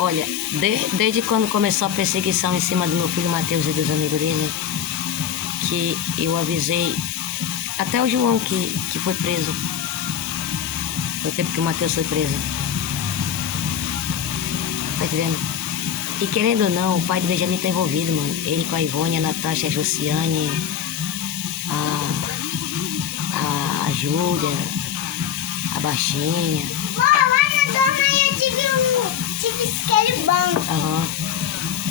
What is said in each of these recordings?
Olha, desde quando começou a perseguição em cima do meu filho Matheus e dos amigos dele, que eu avisei até o João que foi preso. No tempo que o Matheus foi preso. Tá entendendo? E querendo ou não, o pai do Benjamin tá envolvido, mano. Ele com a Ivone, a Natasha, a Josiane, a Júlia, a Baixinha. Pô, lá na dona eu tive isqueiro bom. Aham.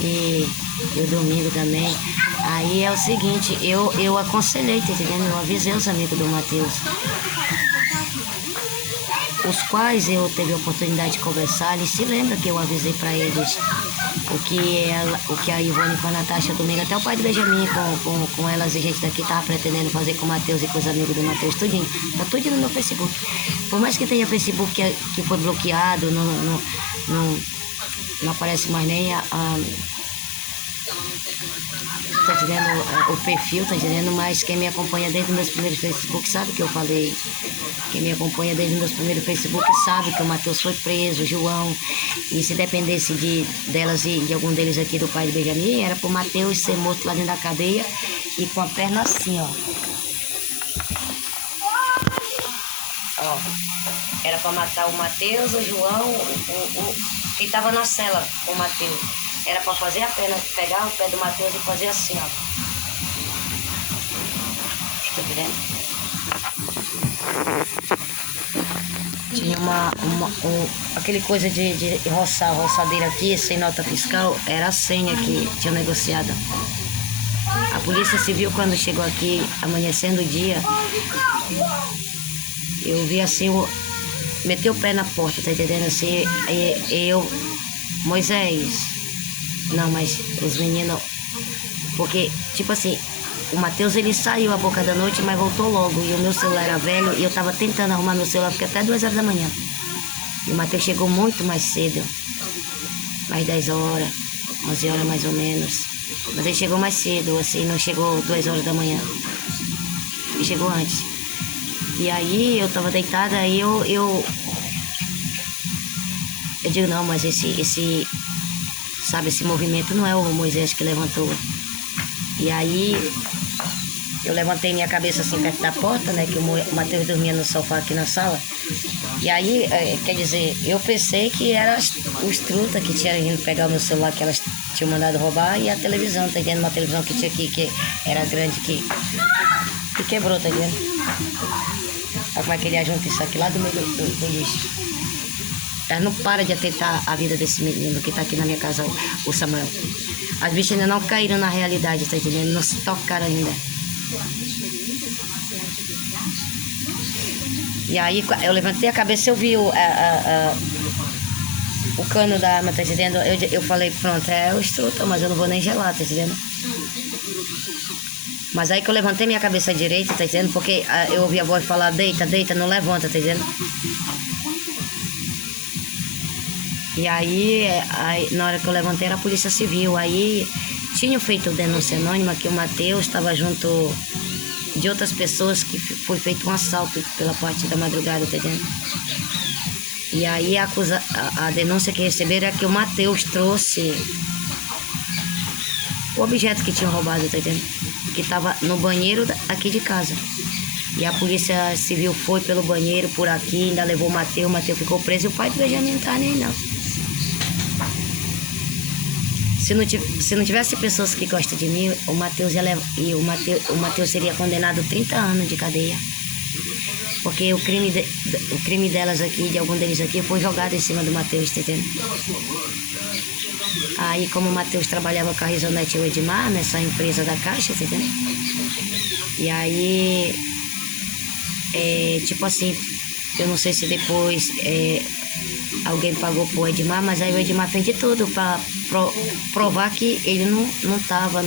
E o domingo também. Aí é o seguinte, eu aconselhei, tá entendendo? Eu avisei os amigos do Matheus, os quais eu teve a oportunidade de conversar. Eles se lembram que eu avisei pra eles o que a Ivone com a Natasha domingo, até o pai do Benjamin com elas e gente daqui tava pretendendo fazer com o Matheus e com os amigos do Matheus, tudinho. Tá tudinho no meu Facebook. Por mais que tenha Facebook que foi bloqueado, não aparece mais nem tá entendendo, o perfil, tá entendendo? Mas quem me acompanha desde os meus primeiros Facebook sabe que eu falei. Quem me acompanha desde os meus primeiros Facebook sabe que o Matheus foi preso, o João. E se dependesse delas e de algum deles aqui do pai do Benjamin, era pro Matheus ser morto lá dentro da cadeia e com a perna assim, ó. Ó. Era pra matar o Matheus, o João, quem tava na cela com o Matheus. Era pra fazer a perna, pegar o pé do Matheus e fazer assim, ó. Tá vendo? Tinha aquele coisa de roçadeira aqui, sem nota fiscal, era a senha que tinha negociado. A Polícia Civil, quando chegou aqui, amanhecendo o dia, eu vi assim, meteu o pé na porta, tá entendendo? Assim, Moisés. Não, mas os meninos... Porque, tipo assim, o Matheus, ele saiu à boca da noite, mas voltou logo. E o meu celular era velho e eu tava tentando arrumar meu celular, porque até 2 horas da manhã. E o Matheus chegou muito mais cedo. Mais 10 horas, 11 horas mais ou menos. Mas ele chegou mais cedo, assim, não chegou 2 horas da manhã. Ele chegou antes. E aí, eu tava deitada, aí eu digo, não, mas esse movimento não é o Moisés que levantou. E aí, eu levantei minha cabeça assim perto da porta, né, que o Matheus dormia no sofá aqui na sala. E aí, quer dizer, eu pensei que era os truta que tinham vindo pegar o meu celular, que elas tinham mandado roubar, e a televisão, tá entendendo? Uma televisão que tinha aqui, que era grande, que quebrou, tá entendendo? Olha como é que ele ajunta isso aqui lá do meio do lixo. Ela não para de atentar a vida desse menino que tá aqui na minha casa, o Samuel. As bichas ainda não caíram na realidade, tá entendendo? Não se tocaram ainda. E aí, eu levantei a cabeça e eu vi o cano da arma, tá entendendo? Eu falei, pronto, é o estruto, mas eu não vou nem gelar, tá entendendo? Mas aí que eu levantei minha cabeça direita, tá entendendo? Porque eu ouvi a voz falar, deita, deita, não levanta, tá entendendo? E aí, na hora que eu levantei, era a Polícia Civil. Aí, tinham feito denúncia anônima que o Matheus estava junto de outras pessoas, que foi feito um assalto pela parte da madrugada, tá entendendo? E aí, a denúncia que receberam é que o Matheus trouxe o objeto que tinham roubado, tá entendendo? Que estava no banheiro aqui de casa. E a Polícia Civil foi pelo banheiro, por aqui, ainda levou o Matheus ficou preso e o pai do Benjamin não tá nem não. Se não tivesse pessoas que gostam de mim, o Matheus seria condenado a 30 anos de cadeia. Porque o crime delas aqui, de algum deles aqui, foi jogado em cima do Matheus, tá entendendo? Aí, como o Matheus trabalhava com a Risonete e o Edmar, nessa empresa da Caixa, tá entendendo? E aí, tipo assim, eu não sei se depois alguém pagou pro Edmar, mas aí o Edmar fez de tudo pra provar que ele não estava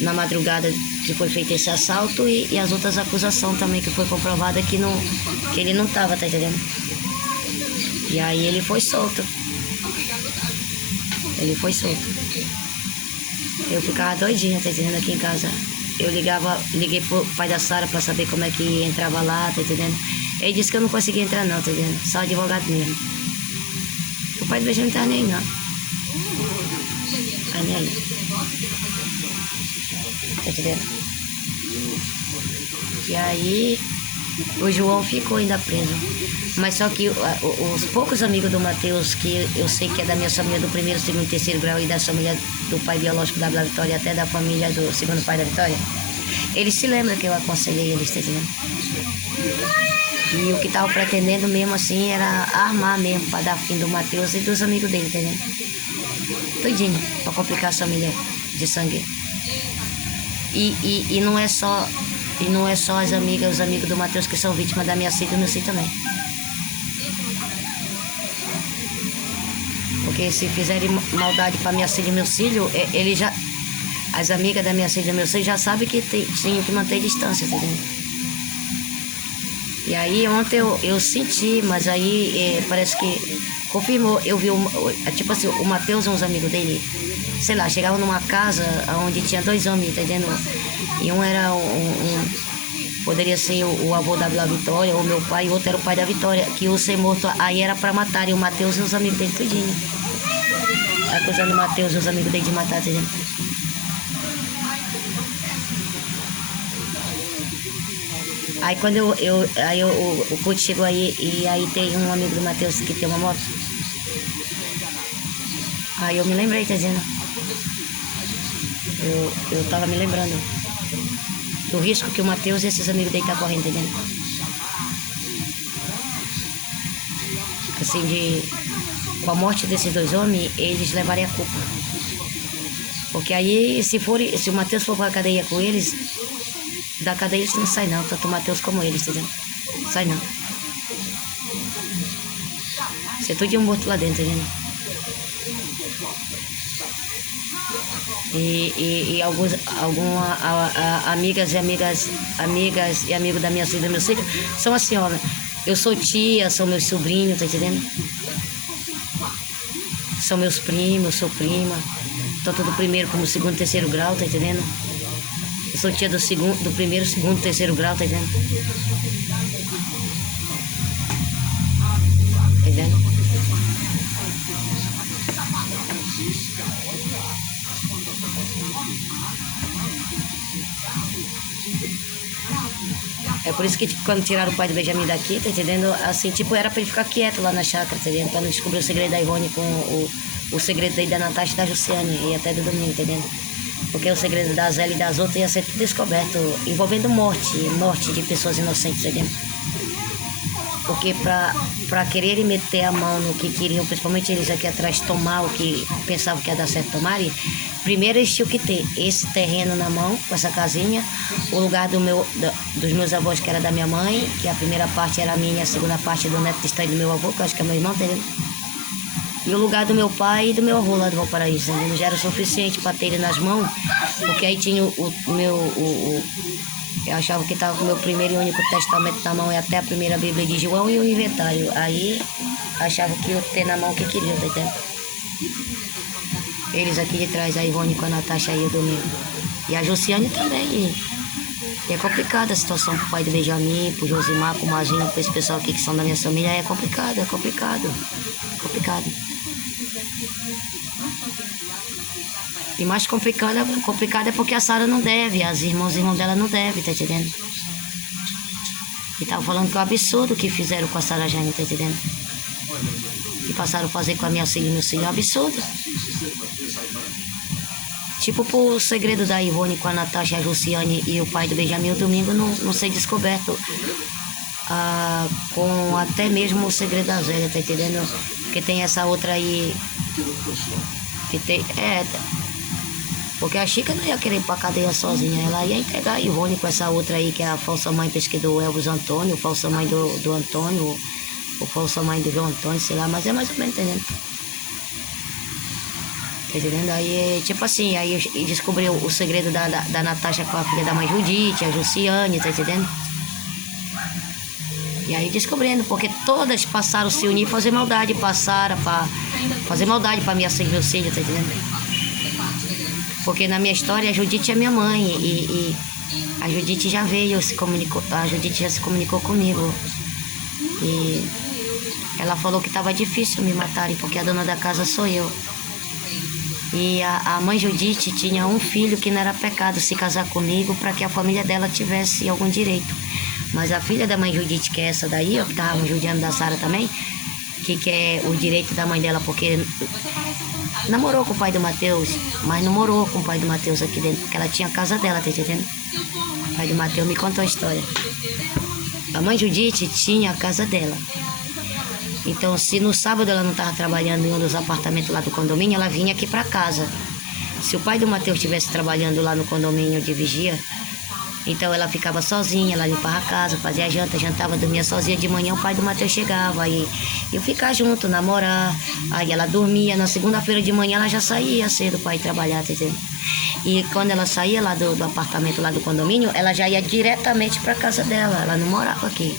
na madrugada que foi feito esse assalto e as outras acusações também que foi comprovada que ele não estava, tá entendendo? E aí ele foi solto. Ele foi solto. Eu ficava doidinha, tá entendendo, aqui em casa. Eu liguei pro pai da Sara pra saber como é que entrava lá, tá entendendo? Ele disse que eu não conseguia entrar não, tá entendendo? Só advogado mesmo. O pai do Benjamin não tá nem não. Tá nem aí. Tá entendendo? E aí, o João ficou ainda preso. Mas só que os poucos amigos do Matheus, que eu sei que é da minha família do primeiro, segundo e terceiro grau, e da família do pai biológico da Vitória, até da família do segundo pai da Vitória, eles se lembram que eu aconselhei eles, tá entendendo? E o que tava pretendendo mesmo assim era armar mesmo para dar fim do Matheus e dos amigos dele, tá entendendo? Tudinho, para complicar a família de sangue. E não é só as amigas, os amigos do Matheus que são vítimas da minha e do meu filho também. Porque se fizerem maldade para minha filha e meu filho, ele já, as amigas da minha filha e do meu filho já sabem que tinham que manter distância, tá entendendo? E aí ontem eu senti, mas aí parece que confirmou. Eu vi, tipo assim, o Matheus e uns amigos dele, sei lá, chegavam numa casa onde tinha 2 homens, tá entendendo? E um era poderia ser o avô da Vitória, ou meu pai, e o outro era o pai da Vitória, que o ser morto aí era pra matar, e o Matheus e os amigos dele tudinho. Acusando o Matheus e os amigos dele de matar, tá entendendo? Aí quando o Couto chegou aí, e aí tem um amigo do Matheus que tem uma moto. Aí eu me lembrei, tá dizendo? Eu tava me lembrando do risco que o Matheus e esses amigos dele tá correndo, tá entendendo? Assim, com a morte desses 2 homens, eles levarem a culpa. Porque aí, se o Matheus for pra cadeia com eles, da cadeia eles não saem não, tanto o Matheus como eles, entendeu? Sai não. Você é tudo morto lá dentro, entendeu? E algumas amigas e amigos da minha filha e do meu filho são assim, ó. Eu sou tia, são meus sobrinhos, tá entendendo? São meus primos, eu sou prima, tanto do primeiro como do segundo e terceiro grau, tá entendendo? Eu sou tia do primeiro, segundo, terceiro grau, tá entendendo? Tá entendendo? É por isso que tipo, quando tiraram o pai do Benjamin daqui, tá entendendo? Assim, tipo, era pra ele ficar quieto lá na chácara, tá entendendo? Pra não descobrir o segredo da Ivone com o segredo aí da Natasha e da Jussiane, e até do Domingo, tá entendendo? Porque o segredo da Zélia e das outras ia ser tudo descoberto, envolvendo morte de pessoas inocentes, tá entendendo? Porque pra quererem meter a mão no que queriam, principalmente eles aqui atrás, tomar o que pensavam que ia dar certo tomarem, primeiro eles tinham que ter esse terreno na mão, com essa casinha, o lugar dos meus avós, que era da minha mãe, que a primeira parte era minha, a segunda parte do neto distante do meu avô, que eu acho que é meu irmão, entendeu? E o lugar do meu pai e do meu avô lá do Valparaíso, entendeu? Já era o suficiente para ter ele nas mãos, porque aí tinha eu achava que estava com o meu primeiro e único testamento na mão, e até a primeira Bíblia de João e o inventário. Aí achava que eu ter na mão o que queria, tá entendendo? Eles aqui de trás, a Ivone com a Natasha e o Domingo. E a Josiane também. E é complicada a situação pro pai do Benjamin, pro Josimar, pro Mazinho, pra esse pessoal aqui que são da minha família. É complicado. E mais complicado é porque a Sara não deve, as irmãos e irmãos dela não devem, tá entendendo? E tava falando que é um absurdo o que fizeram com a Sara Jane, tá entendendo? E passaram a fazer com a minha filha e meu filho, é um absurdo. Tipo pro segredo da Ivone com a Natasha, a Luciane e o pai do Benjamin, o Domingo não ser descoberto. Com até mesmo o segredo da Zélia, tá entendendo? Porque tem essa outra aí que tem... Porque a Chica não ia querer ir pra cadeia sozinha, ela ia entregar a Ivone com essa outra aí, que é a falsa mãe pesquisou o Elvis Antônio, falsa mãe do Antônio, ou falsa mãe do João Antônio, sei lá, mas é mais ou menos, entendendo? Tá entendendo? Aí, tipo assim, aí descobriu o segredo da Natasha com a filha da mãe Judite, a Jussiane, tá entendendo? E aí descobrindo, porque todas passaram a se unir e fazer maldade, passaram pra fazer maldade pra minha filha, meu filho, tá entendendo? Porque na minha história a Judite é minha mãe e a Judite já veio, a Judite já se comunicou comigo. E ela falou que estava difícil me matarem, porque a dona da casa sou eu. E a mãe Judite tinha um filho que não era pecado se casar comigo para que a família dela tivesse algum direito. Mas a filha da mãe Judite, que é essa daí, ó, que tava judiando da Sara também, que quer o direito da mãe dela porque namorou com o pai do Mateus, mas não morou com o pai do Mateus aqui dentro, porque ela tinha a casa dela, tá entendendo? O pai do Mateus me contou a história. A mãe Judite tinha a casa dela. Então, se no sábado ela não estava trabalhando em um dos apartamentos lá do condomínio, ela vinha aqui para casa. Se o pai do Mateus estivesse trabalhando lá no condomínio de vigia, então ela ficava sozinha, ela limpava a casa, fazia janta, jantava, dormia sozinha. De manhã o pai do Mateus chegava, aí eu ficar junto, namorar. Aí ela dormia, na segunda-feira de manhã ela já saía cedo para ir trabalhar, tá entendendo? E quando ela saía lá do apartamento lá do condomínio, ela já ia diretamente para casa dela, ela não morava aqui.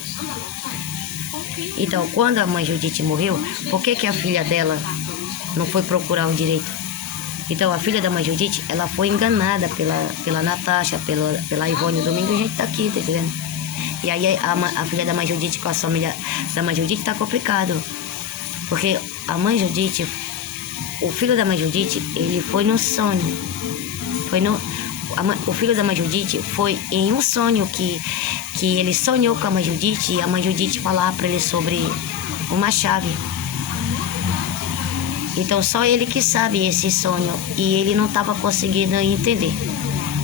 Então, quando a mãe Judite morreu, por que a filha dela não foi procurar o direito? Então, a filha da mãe Judite, ela foi enganada pela Natasha, pela Ivone. Domingo a gente tá aqui, tá entendendo? E aí a filha da mãe Judite com a família da mãe Judite tá complicado. Porque a mãe Judite, o filho da mãe Judite, ele foi no sonho. O filho da mãe Judite foi em um sonho que ele sonhou com a mãe Judite e a mãe Judite falava para ele sobre uma chave. Então só ele que sabe esse sonho e ele não estava conseguindo entender.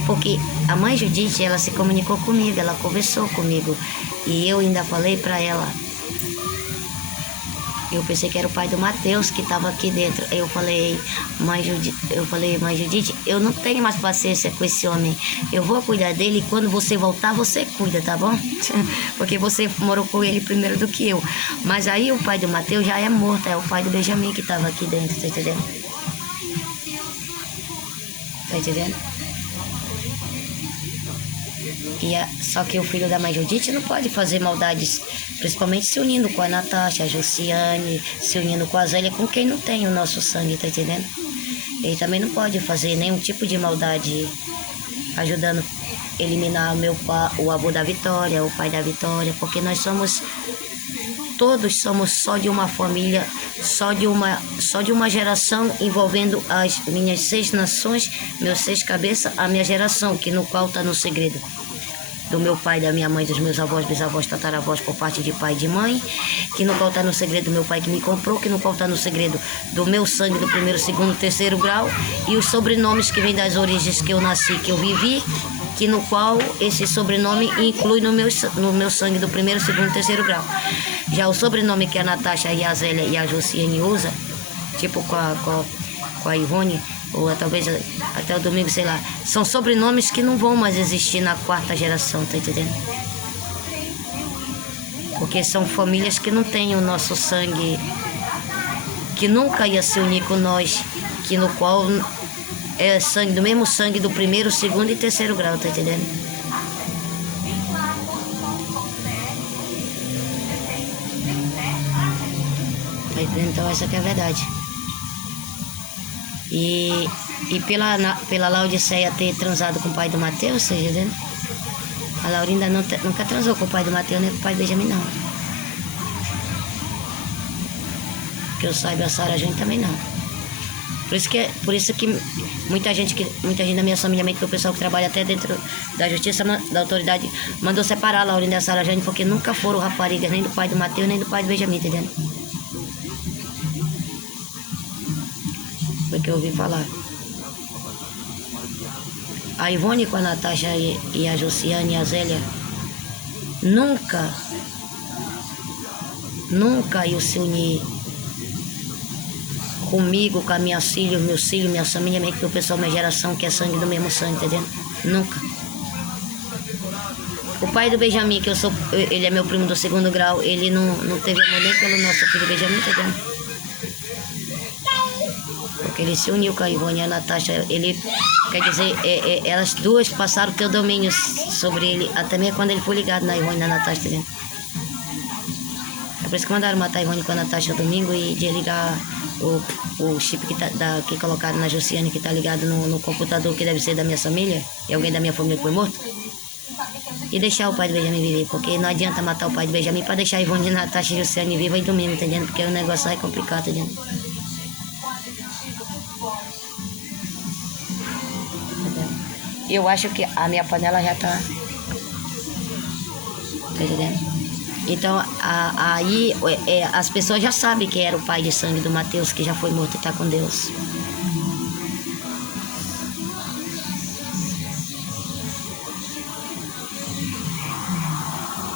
Porque a mãe Judite, ela se comunicou comigo, ela conversou comigo e eu ainda falei para ela. Eu pensei que era o pai do Mateus que estava aqui dentro. Eu falei, mãe Judite, eu não tenho mais paciência com esse homem. Eu vou cuidar dele e quando você voltar, você cuida, tá bom? Porque você morou com ele primeiro do que eu. Mas aí o pai do Mateus já é morto, é o pai do Benjamin que estava aqui dentro, tá entendendo? Tá entendendo? Só que o filho da mãe Judite não pode fazer maldades, principalmente se unindo com a Natasha, a Josiane, se unindo com a Zélia, com quem não tem o nosso sangue, tá entendendo? Ele também não pode fazer nenhum tipo de maldade ajudando a eliminar o avô da Vitória, o pai da Vitória, porque nós todos somos só de uma família, só de uma geração envolvendo as minhas 6 nações, meus 6 cabeças, a minha geração, que no qual está no segredo do meu pai, da minha mãe, dos meus avós, bisavós, tataravós, por parte de pai e de mãe, que no qual está no segredo do meu pai que me comprou, que no qual está no segredo do meu sangue do 1º, 2º, 3º grau, e os sobrenomes que vêm das origens que eu nasci, que eu vivi, que no qual esse sobrenome inclui no meu sangue do 1º, 2º, 3º grau. Já o sobrenome que a Natasha e a Zélia e a Josiane usa, tipo com a Ivone, ou talvez até o domingo, sei lá, são sobrenomes que não vão mais existir na 4ª geração, tá entendendo? Porque são famílias que não têm o nosso sangue, que nunca ia se unir com nós, que no qual é sangue, do mesmo sangue do 1º, 2º e 3º grau, tá entendendo? Tá entendendo? Então essa que é a verdade. E pela Laodiceia ter transado com o pai do Mateus, você entendeu? A Laurinda nunca transou com o pai do Mateus, nem com o pai do Benjamin, não. Que eu saiba, a Sara Jane também não. Por isso que muita gente da minha família, o pessoal que trabalha até dentro da justiça, da autoridade, mandou separar a Laurinda e a Sara Jane, porque nunca foram raparigas nem do pai do Mateus, nem do pai do Benjamin, entendeu? Foi o que eu ouvi falar. A Ivone com a Natasha e a Josiane e a Zélia nunca iam se unir comigo, com as minhas filhas, meus filhos, minha família, o pessoal da minha geração, que é sangue do mesmo sangue, entendeu? Nunca. O pai do Benjamin, ele é meu primo do 2º grau, ele não teve amor nem pelo nosso filho Benjamin, entendeu? Porque ele se uniu com a Ivone e a Natasha, quer dizer, elas duas passaram o teu domínio sobre ele, até mesmo quando ele foi ligado na Ivone e na Natasha, entendeu? É por isso que mandaram matar a Ivone com a Natasha domingo e desligar o chip que colocaram na Josiane, que está ligado no computador, que deve ser da minha família, e alguém da minha família que foi morto, e deixar o pai do Benjamin viver, porque não adianta matar o pai do Benjamin para deixar a Ivone, Natasha e Josiane viva e domingo, entendendo? Porque o negócio aí é complicado, entendendo? Eu acho que a minha panela já tá... Tá entendendo? Então, aí as pessoas já sabem que era o pai de sangue do Mateus, que já foi morto e está com Deus.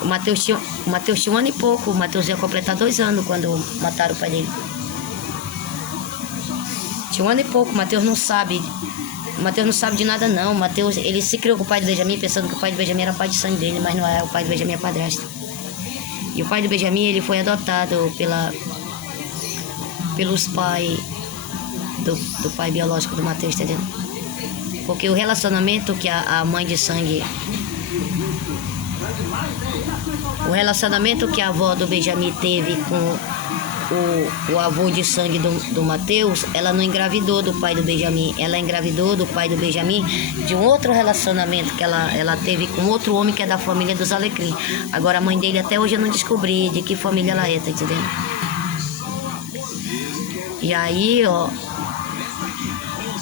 O Mateus tinha 1 ano e pouco. O Mateus ia completar 2 anos quando mataram o pai dele. Tinha 1 ano e pouco. O Mateus não sabe. O Mateus não sabe de nada, não. O Mateus, ele se criou com o pai do Benjamin, pensando que o pai do Benjamin era pai de sangue dele, mas não é. O pai do Benjamin é padrasto. E o pai do Benjamin, ele foi adotado pelos pais do pai biológico do Mateus, tá entendendo? Porque o relacionamento que a mãe de sangue... O relacionamento que a avó do Benjamin teve com o avô de sangue do Mateus, ela não engravidou do pai do Benjamin. Ela engravidou do pai do Benjamin de um outro relacionamento que ela teve com outro homem que é da família dos Alecrim. Agora a mãe dele até hoje eu não descobri de que família ela é, tá entendendo? E aí, ó,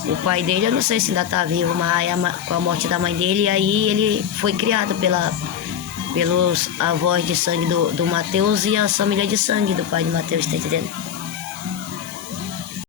o pai dele, eu não sei se ainda tá vivo, mas com a morte da mãe dele, aí ele foi criado pelos avós de sangue do Mateus e a família de sangue do pai de Mateus, tá entendendo?